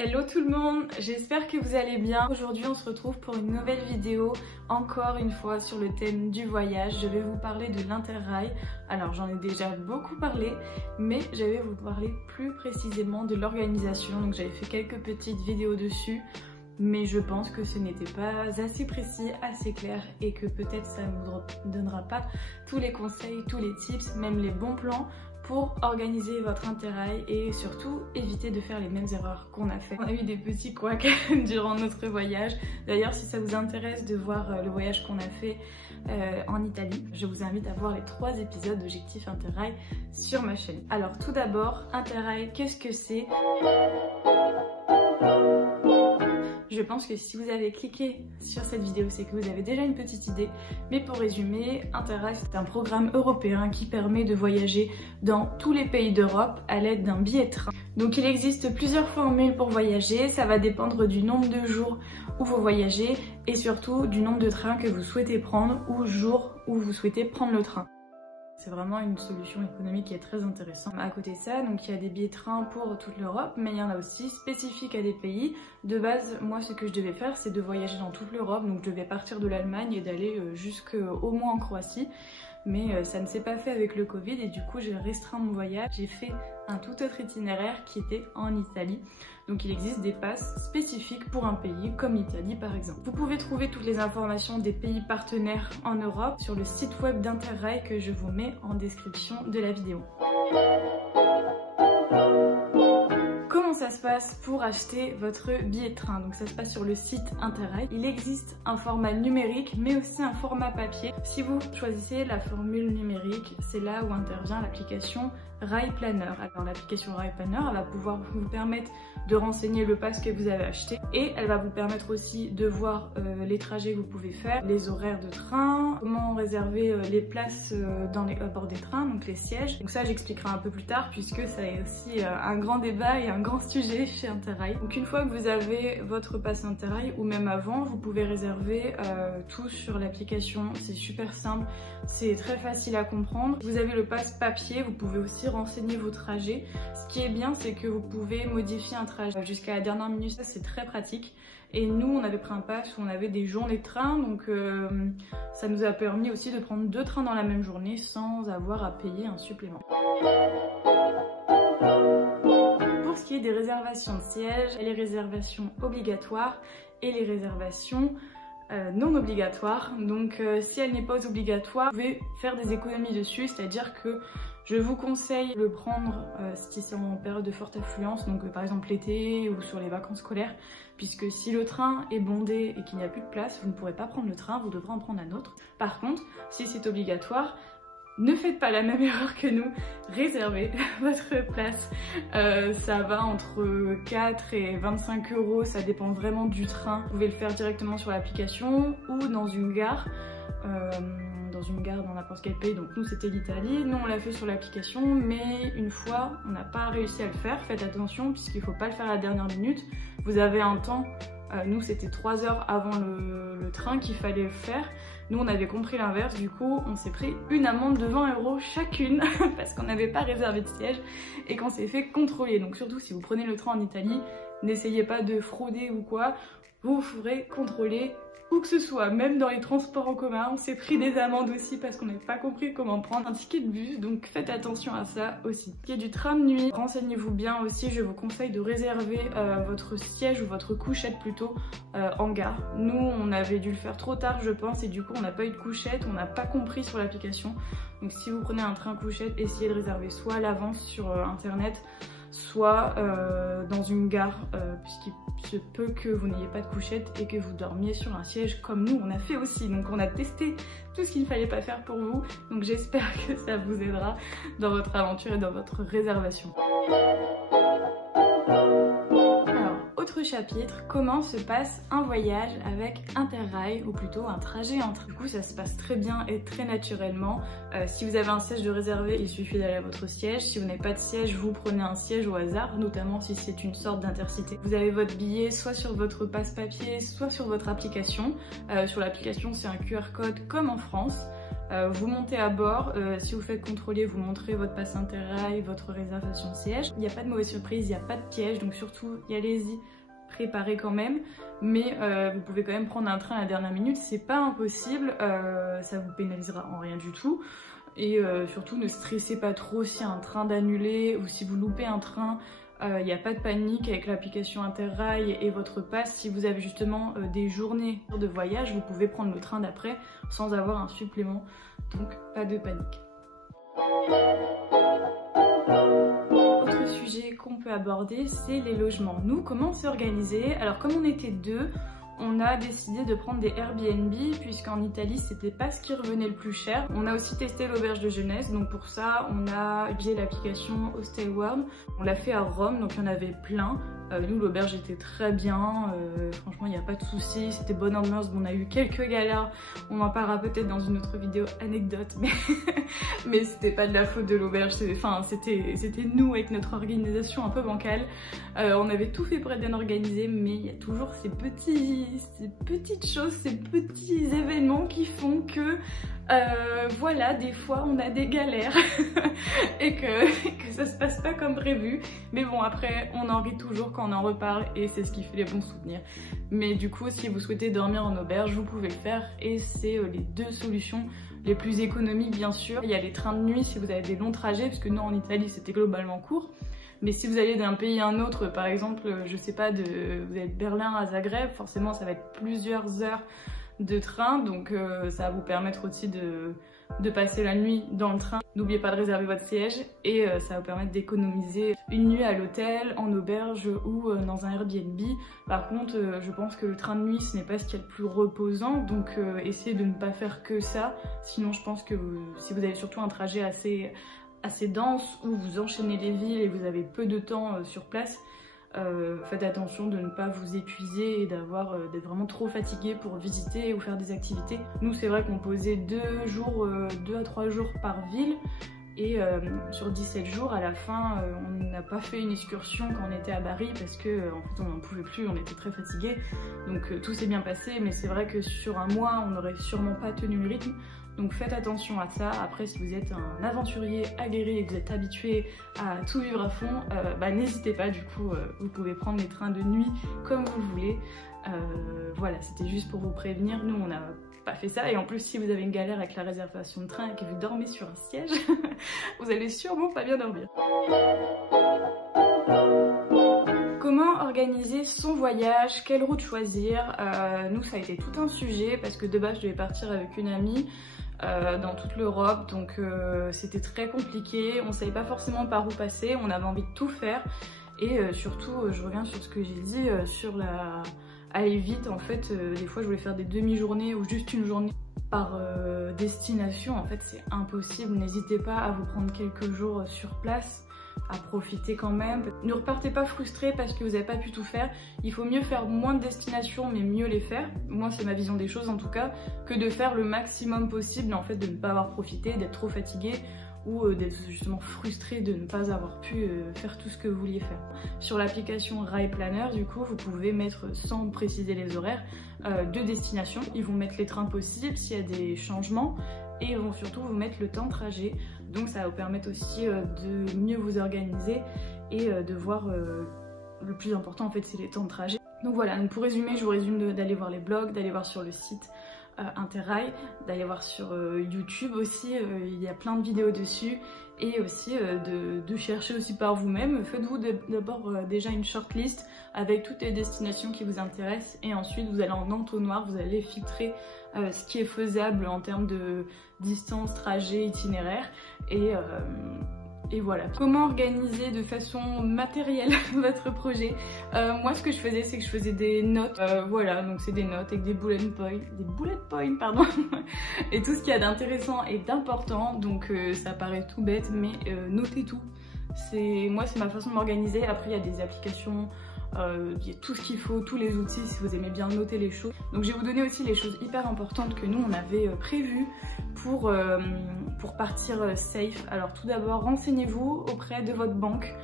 Hello tout le monde, j'espère que vous allez bien. Aujourd'hui on se retrouve pour une nouvelle vidéo, encore une fois sur le thème du voyage. Je vais vous parler de l'Interrail. Alors j'en ai déjà beaucoup parlé, mais je vais vous parler plus précisément de l'organisation. Donc j'avais fait quelques petites vidéos dessus, mais je pense que ce n'était pas assez précis, assez clair, et que peut-être ça ne vous donnera pas tous les conseils, tous les tips, même les bons plans pour organiser votre Interrail et surtout éviter de faire les mêmes erreurs qu'on a fait. On a eu des petits couacs durant notre voyage. D'ailleurs, si ça vous intéresse de voir le voyage qu'on a fait en Italie, je vous invite à voir les 3 épisodes d'Objectif Interrail sur ma chaîne. Alors tout d'abord, Interrail, qu'est-ce que c'est ? Je pense que si vous avez cliqué sur cette vidéo, c'est que vous avez déjà une petite idée. Mais pour résumer, Interrail, c'est un programme européen qui permet de voyager dans tous les pays d'Europe à l'aide d'un billet de train. Donc il existe plusieurs formules pour voyager, ça va dépendre du nombre de jours où vous voyagez et surtout du nombre de trains que vous souhaitez prendre ou jours où vous souhaitez prendre le train. C'est vraiment une solution économique qui est très intéressante. À côté de ça, donc il y a des billets de train pour toute l'Europe, mais il y en a aussi spécifiques à des pays. De base, moi ce que je devais faire, c'est de voyager dans toute l'Europe, donc je devais partir de l'Allemagne et d'aller jusqu'au moins en Croatie. Mais ça ne s'est pas fait avec le Covid et du coup j'ai restreint mon voyage. J'ai fait un tout autre itinéraire qui était en Italie. Donc il existe des passes spécifiques pour un pays comme l'Italie par exemple. Vous pouvez trouver toutes les informations des pays partenaires en Europe sur le site web d'Interrail que je vous mets en description de la vidéo. Comment ça se passe pour acheter votre billet de train? Donc ça se passe sur le site Interrail. Il existe un format numérique mais aussi un format papier. Si vous choisissez la formule numérique, c'est là où intervient l'application Rail Planner. Alors l'application Rail Planner, elle va pouvoir vous permettre de renseigner le pass que vous avez acheté et elle va vous permettre aussi de voir les trajets que vous pouvez faire, les horaires de train, comment réserver les places à bord des trains, donc les sièges. Donc ça j'expliquerai un peu plus tard puisque ça est aussi un grand débat et un grand sujet chez Interrail. Donc une fois que vous avez votre pass Interrail ou même avant, vous pouvez réserver tout sur l'application. C'est super simple, c'est très facile à comprendre. Vous avez le pass papier, vous pouvez aussi renseigner vos trajets. Ce qui est bien, c'est que vous pouvez modifier un trajet jusqu'à la dernière minute, ça c'est très pratique. Et nous, on avait pris un pass où on avait des journées de train, donc ça nous a permis aussi de prendre 2 trains dans la même journée sans avoir à payer un supplément. Pour ce qui est des réservations de sièges, les réservations obligatoires et les réservations non obligatoires. Donc si elle n'est pas obligatoire, vous pouvez faire des économies dessus, c'est-à-dire que je vous conseille de le prendre si c'est en période de forte affluence, donc par exemple l'été ou sur les vacances scolaires, puisque si le train est bondé et qu'il n'y a plus de place, vous ne pourrez pas prendre le train, vous devrez en prendre un autre. Par contre, si c'est obligatoire, ne faites pas la même erreur que nous, réservez votre place. Ça va entre 4 et 25 €, ça dépend vraiment du train. Vous pouvez le faire directement sur l'application ou dans une gare. Dans n'importe quel pays, donc nous c'était l'Italie, nous on l'a fait sur l'application, mais une fois on n'a pas réussi à le faire. Faites attention puisqu'il ne faut pas le faire à la dernière minute, vous avez un temps, nous c'était 3 heures avant le train qu'il fallait le faire, nous on avait compris l'inverse, du coup on s'est pris une amende de 20 € chacune parce qu'on n'avait pas réservé de siège et qu'on s'est fait contrôler. Donc surtout si vous prenez le train en Italie, n'essayez pas de frauder ou quoi, vous vous ferez contrôler où que ce soit, même dans les transports en commun. On s'est pris des amendes aussi parce qu'on n'avait pas compris comment prendre un ticket de bus, donc faites attention à ça aussi. Pour ce qui est du train de nuit, renseignez-vous bien aussi, je vous conseille de réserver votre siège ou votre couchette plutôt en gare. Nous on avait dû le faire trop tard je pense et du coup on n'a pas eu de couchette, on n'a pas compris sur l'application. Donc si vous prenez un train couchette, essayez de réserver soit à l'avance sur internet, soit dans une gare, puisqu'il se peut que vous n'ayez pas de couchette et que vous dormiez sur un siège comme nous on a fait aussi. Donc on a testé tout ce qu'il ne fallait pas faire pour vous, donc j'espère que ça vous aidera dans votre aventure et dans votre réservation. Autre chapitre, comment se passe un voyage avec Interrail, ou plutôt un trajet en train. Du coup ça se passe très bien et très naturellement. Si vous avez un siège de réservé, il suffit d'aller à votre siège. Si vous n'avez pas de siège, vous prenez un siège au hasard, notamment si c'est une sorte d'intercité. Vous avez votre billet soit sur votre passe-papier, soit sur votre application. Sur l'application c'est un QR code comme en France. Vous montez à bord, si vous faites contrôler, vous montrez votre passe Interrail, votre réservation de siège. Il n'y a pas de mauvaise surprise, il n'y a pas de piège, donc surtout y allez-y, préparez quand même. Mais vous pouvez quand même prendre un train à la dernière minute, c'est pas impossible, ça vous pénalisera en rien du tout. Et surtout ne stressez pas trop s'il y a un train d'annuler ou si vous loupez un train. Il n'y a pas de panique avec l'application Interrail et votre passe. Si vous avez justement des journées de voyage, vous pouvez prendre le train d'après sans avoir un supplément. Donc pas de panique. Autre sujet qu'on peut aborder, c'est les logements. Nous, comment on s'est organisé? Alors comme on était deux, on a décidé de prendre des Airbnb puisqu'en Italie c'était pas ce qui revenait le plus cher. On a aussi testé l'auberge de jeunesse, donc pour ça on a utilisé l'application Hostel World. On l'a fait à Rome, donc il y en avait plein. Nous l'auberge était très bien, franchement il n'y a pas de soucis, c'était bonne ambiance. Bon, on a eu quelques galères, on en parlera peut-être dans une autre vidéo anecdote, mais c'était pas de la faute de l'auberge, enfin c'était nous avec notre organisation un peu bancale. On avait tout fait pour être bien organisé, mais il y a toujours ces petites choses, ces petits événements qui font que voilà, des fois on a des galères et que ça se passe pas comme prévu. Mais bon, après on en rit toujours quand on en reparle et c'est ce qui fait les bons souvenirs. Mais du coup, si vous souhaitez dormir en auberge, vous pouvez le faire et c'est les deux solutions les plus économiques bien sûr. Il y a les trains de nuit si vous avez des longs trajets, parce que nous en Italie c'était globalement court. Mais si vous allez d'un pays à un autre, par exemple, je sais pas, vous êtes de Berlin à Zagreb, forcément ça va être plusieurs heures de train, donc ça va vous permettre aussi de passer la nuit dans le train. N'oubliez pas de réserver votre siège et ça va vous permettre d'économiser une nuit à l'hôtel, en auberge ou dans un Airbnb. Par contre, je pense que le train de nuit ce n'est pas ce qui est le plus reposant, donc essayez de ne pas faire que ça. Sinon je pense que si vous avez surtout un trajet assez dense où vous enchaînez les villes et vous avez peu de temps sur place, faites attention de ne pas vous épuiser et d'être vraiment trop fatigué pour visiter ou faire des activités. Nous c'est vrai qu'on posait 2 à 3 jours par ville et sur 17 jours à la fin on n'a pas fait une excursion quand on était à Bari parce que en fait on n'en pouvait plus, on était très fatigués, donc tout s'est bien passé. Mais c'est vrai que sur un mois on n'aurait sûrement pas tenu le rythme. Donc faites attention à ça. Après, si vous êtes un aventurier aguerri et que vous êtes habitué à tout vivre à fond, n'hésitez pas, du coup vous pouvez prendre les trains de nuit comme vous le voulez. Voilà, c'était juste pour vous prévenir, nous on n'a pas fait ça. Et en plus, si vous avez une galère avec la réservation de train et que vous dormez sur un siège, vous allez sûrement pas bien dormir. Comment organiser son voyage? Quelle route choisir? Nous ça a été tout un sujet parce que de base je devais partir avec une amie dans toute l'Europe, donc c'était très compliqué, on savait pas forcément par où passer, on avait envie de tout faire et surtout je reviens sur ce que j'ai dit sur aller vite. En fait des fois je voulais faire des demi-journées ou juste une journée par destination, en fait c'est impossible. N'hésitez pas à vous prendre quelques jours sur place, à profiter quand même. Ne repartez pas frustrés parce que vous n'avez pas pu tout faire. Il faut mieux faire moins de destinations mais mieux les faire. Moi c'est ma vision des choses en tout cas, que de faire le maximum possible, en fait de ne pas avoir profité, d'être trop fatigué ou d'être justement frustré de ne pas avoir pu faire tout ce que vous vouliez faire. Sur l'application Rail Planner, du coup, vous pouvez mettre, sans préciser les horaires, 2 destinations. Ils vont mettre les trains possibles s'il y a des changements et ils vont surtout vous mettre le temps de trajet. Donc ça va vous permettre aussi de mieux vous organiser et de voir, le plus important en fait c'est les temps de trajet. Donc voilà, donc pour résumer, je vous résume d'aller voir les blogs, d'aller voir sur le site Interrail, d'aller voir sur YouTube aussi, il y a plein de vidéos dessus, et aussi de chercher aussi par vous-même. Faites-vous d'abord déjà une shortlist avec toutes les destinations qui vous intéressent et ensuite vous allez en entonnoir, vous allez filtrer ce qui est faisable en termes de distance, trajet, itinéraire et voilà. Comment organiser de façon matérielle votre projet? Moi ce que je faisais c'est que je faisais des notes, voilà, donc c'est des notes avec des bullet points pardon et tout ce qu'il y a d'intéressant et d'important, donc ça paraît tout bête mais notez tout. Moi c'est ma façon de m'organiser. Après il y a des applications Il y a tout ce qu'il faut, tous les outils si vous aimez bien noter les choses. Donc je vais vous donner aussi les choses hyper importantes que nous on avait prévues pour partir safe. Alors tout d'abord, renseignez-vous auprès de votre banque,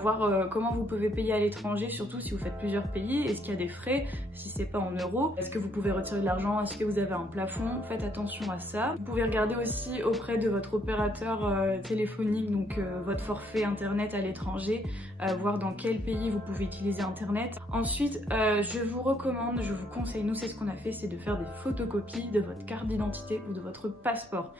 voir comment vous pouvez payer à l'étranger, surtout si vous faites plusieurs pays. Est-ce qu'il y a des frais, si c'est pas en euros? Est-ce que vous pouvez retirer de l'argent? Est-ce que vous avez un plafond? Faites attention à ça. Vous pouvez regarder aussi auprès de votre opérateur téléphonique, donc votre forfait internet à l'étranger, voir dans quel pays vous pouvez utiliser internet. Ensuite, je vous recommande, je vous conseille, nous c'est ce qu'on a fait, c'est de faire des photocopies de votre carte d'identité ou de votre passeport.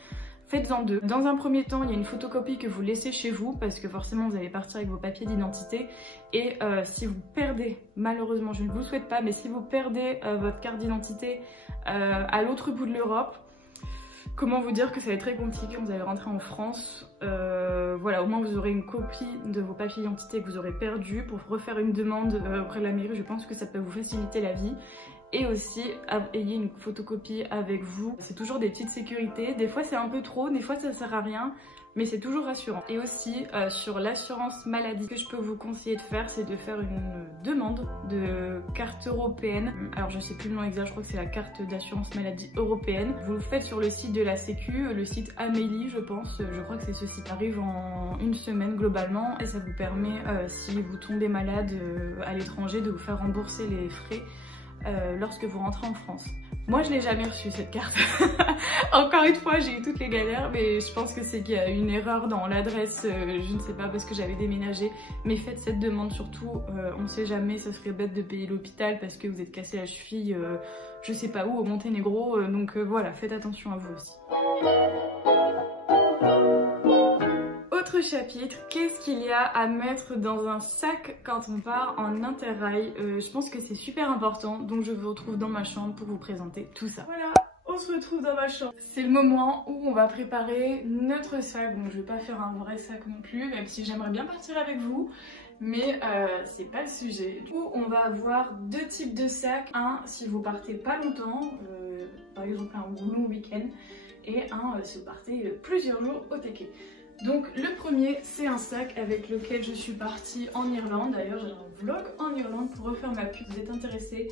Faites-en deux. Dans un premier temps, il y a une photocopie que vous laissez chez vous parce que forcément vous allez partir avec vos papiers d'identité et si vous perdez, malheureusement je ne vous le souhaite pas, mais si vous perdez votre carte d'identité à l'autre bout de l'Europe, comment vous dire que ça va être très compliqué, vous allez rentrer en France, voilà, au moins vous aurez une copie de vos papiers d'identité que vous aurez perdu pour refaire une demande auprès de la mairie, je pense que ça peut vous faciliter la vie. Et aussi, ayez une photocopie avec vous. C'est toujours des petites sécurités. Des fois, c'est un peu trop, des fois, ça sert à rien. Mais c'est toujours rassurant. Et aussi, sur l'assurance maladie, ce que je peux vous conseiller de faire, c'est de faire une demande de carte européenne. Alors, je sais plus le nom exact, je crois que c'est la carte d'assurance maladie européenne. Vous le faites sur le site de la Sécu, le site Amélie, je pense. Je crois que c'est ce site. Ça arrive en une semaine globalement. Et ça vous permet, si vous tombez malade à l'étranger, de vous faire rembourser les frais lorsque vous rentrez en France. Moi je l'ai jamais reçue cette carte. Encore une fois j'ai eu toutes les galères, mais je pense que c'est qu'il y a une erreur dans l'adresse, je ne sais pas, parce que j'avais déménagé. Mais faites cette demande surtout, on sait jamais, ça serait bête de payer l'hôpital parce que vous êtes cassé la cheville, je sais pas où, au Monténégro, donc voilà, faites attention à vous aussi. Autre chapitre, qu'est-ce qu'il y a à mettre dans un sac quand on part en interrail? Je pense que c'est super important, donc je vous retrouve dans ma chambre pour vous présenter tout ça. Voilà, on se retrouve dans ma chambre. C'est le moment où on va préparer notre sac. Bon, je vais pas faire un vrai sac non plus, même si j'aimerais bien partir avec vous, mais c'est pas le sujet. Du coup, on va avoir deux types de sacs. Un si vous partez pas longtemps, par exemple un long week-end, et un si vous partez plusieurs jours au taquet. Donc le premier, c'est un sac avec lequel je suis partie en Irlande. D'ailleurs j'ai un vlog en Irlande pour refaire ma pub, vous êtes intéressés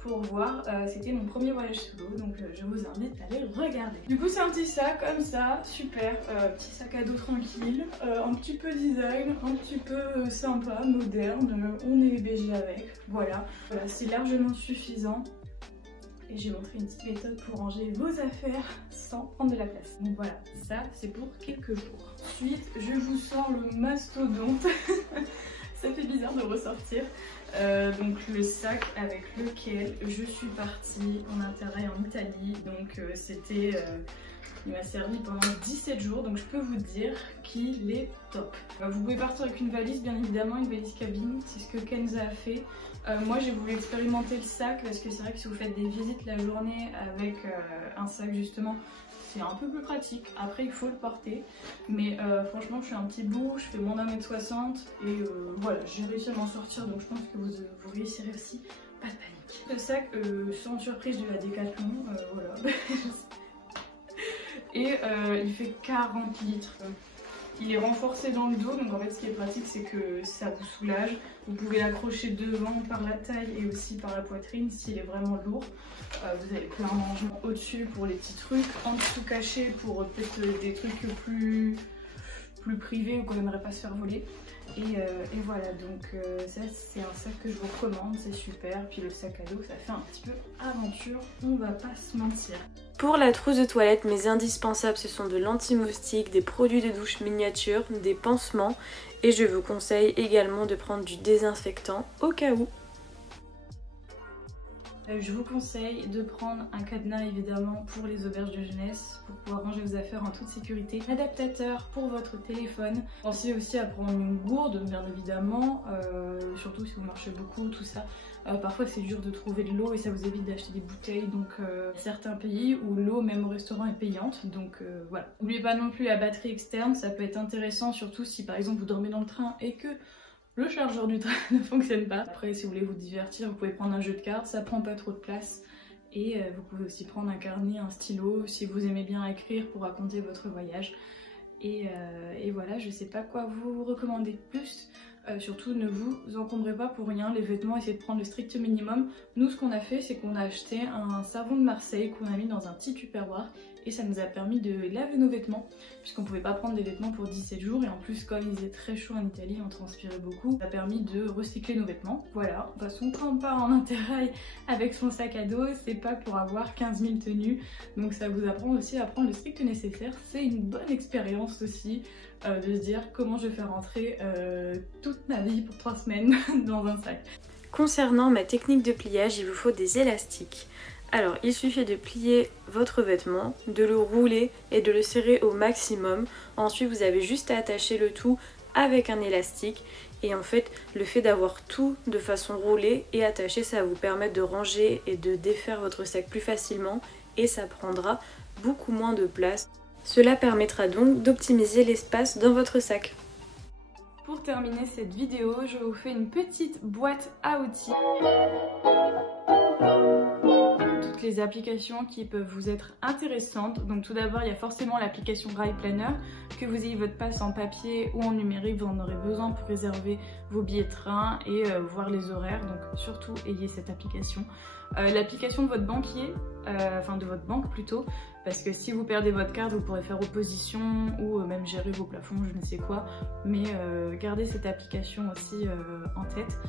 pour voir. C'était mon premier voyage solo, donc je vous invite à aller regarder. Du coup c'est un petit sac comme ça, super, petit sac à dos tranquille, un petit peu design, un petit peu sympa, moderne, on est BG avec, voilà c'est largement suffisant. Et j'ai montré une petite méthode pour ranger vos affaires sans prendre de la place. Donc voilà, ça c'est pour quelques jours. Ensuite, je vous sors le mastodonte. Ça fait bizarre de ressortir. Donc le sac avec lequel je suis partie en interrail en Italie. Donc il m'a servi pendant 17 jours, donc je peux vous dire qu'il est top. Vous pouvez partir avec une valise, bien évidemment, une valise cabine, c'est ce que Kenza a fait. Moi j'ai voulu expérimenter le sac parce que c'est vrai que si vous faites des visites la journée avec un sac justement, c'est un peu plus pratique. Après il faut le porter, mais franchement je suis un petit bout, je fais moins d'1m60 et voilà, j'ai réussi à m'en sortir, donc je pense que vous réussirez aussi, pas de panique. Le sac sans surprise de la Décathlon, voilà. Et il fait 40 litres. Il est renforcé dans le dos, donc en fait ce qui est pratique c'est que ça vous soulage. Vous pouvez l'accrocher devant par la taille et aussi par la poitrine s'il est vraiment lourd. Vous avez plein de rangements au-dessus pour les petits trucs, en dessous caché pour peut-être des trucs plus privés ou qu'on n'aimerait pas se faire voler. Et voilà, donc ça c'est un sac que je vous recommande, c'est super. Puis le sac à dos, ça fait un petit peu aventure, on va pas se mentir. Pour la trousse de toilette, mes indispensables ce sont de l'anti-moustique, des produits de douche miniatures, des pansements et je vous conseille également de prendre du désinfectant au cas où. Je vous conseille de prendre un cadenas évidemment pour les auberges de jeunesse pour pouvoir ranger vos affaires en toute sécurité. Un adaptateur pour votre téléphone. Pensez aussi à prendre une gourde bien évidemment, surtout si vous marchez beaucoup, tout ça. Parfois c'est dur de trouver de l'eau et ça vous évite d'acheter des bouteilles, donc certains pays où l'eau même au restaurant est payante, donc voilà. N'oubliez pas non plus la batterie externe, ça peut être intéressant surtout si par exemple vous dormez dans le train et que le chargeur du train ne fonctionne pas. Après, si vous voulez vous divertir, vous pouvez prendre un jeu de cartes, ça prend pas trop de place. Et vous pouvez aussi prendre un carnet, un stylo, si vous aimez bien écrire pour raconter votre voyage. Et voilà, je sais pas quoi vous recommander de plus. Surtout ne vous encombrez pas pour rien, les vêtements, essayez de prendre le strict minimum. Nous ce qu'on a fait c'est qu'on a acheté un savon de Marseille qu'on a mis dans un petit tupperware et ça nous a permis de laver nos vêtements puisqu'on pouvait pas prendre des vêtements pour 17 jours et en plus comme il faisait très chaud en Italie, on transpirait beaucoup, ça a permis de recycler nos vêtements. Voilà, de toute façon quand on part en interrail avec son sac à dos, c'est pas pour avoir 15 000 tenues, donc ça vous apprend aussi à prendre le strict nécessaire. C'est une bonne expérience aussi de se dire comment je vais faire rentrer toute ma vie pour 3 semaines dans un sac. Concernant ma technique de pliage, il vous faut des élastiques. Alors il suffit de plier votre vêtement, de le rouler et de le serrer au maximum. Ensuite vous avez juste à attacher le tout avec un élastique. Et en fait le fait d'avoir tout de façon roulée et attachée, ça va vous permettre de ranger et de défaire votre sac plus facilement et ça prendra beaucoup moins de place. Cela permettra donc d'optimiser l'espace dans votre sac. Pour terminer cette vidéo, je vous fais une petite boîte à outils. Toutes les applications qui peuvent vous être intéressantes. Donc tout d'abord, il y a forcément l'application Ride Planner. Que vous ayez votre pass en papier ou en numérique, vous en aurez besoin pour réserver vos billets de train et voir les horaires. Donc surtout, ayez cette application. L'application de votre banquier, enfin de votre banque plutôt, parce que si vous perdez votre carte, vous pourrez faire opposition ou même gérer vos plafonds, je ne sais quoi. Mais gardez cette application aussi en tête.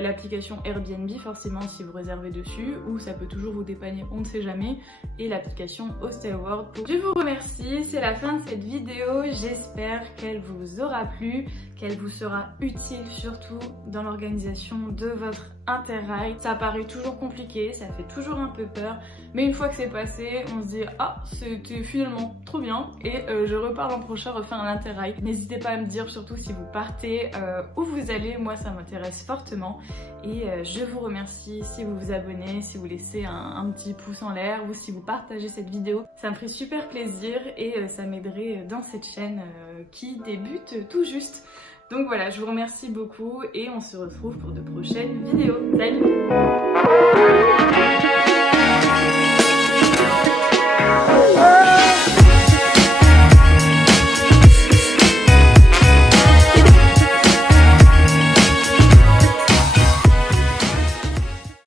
L'application Airbnb forcément si vous réservez dessus, ou ça peut toujours vous dépanner, on ne sait jamais. Et l'application Hostelworld. Je vous remercie, c'est la fin de cette vidéo. J'espère qu'elle vous aura plu, qu'elle vous sera utile surtout dans l'organisation de votre interrail. Ça paraît toujours compliqué, ça fait toujours un peu peur, mais une fois que c'est passé, on se dit ah c'était finalement trop bien et je repars l'an prochain refaire un interrail. N'hésitez pas à me dire surtout si vous partez, où vous allez, moi ça m'intéresse fortement et je vous remercie si vous vous abonnez, si vous laissez un petit pouce en l'air ou si vous partagez cette vidéo, ça me ferait super plaisir et ça m'aiderait dans cette chaîne qui débute tout juste. Donc voilà, je vous remercie beaucoup et on se retrouve pour de prochaines vidéos. Salut!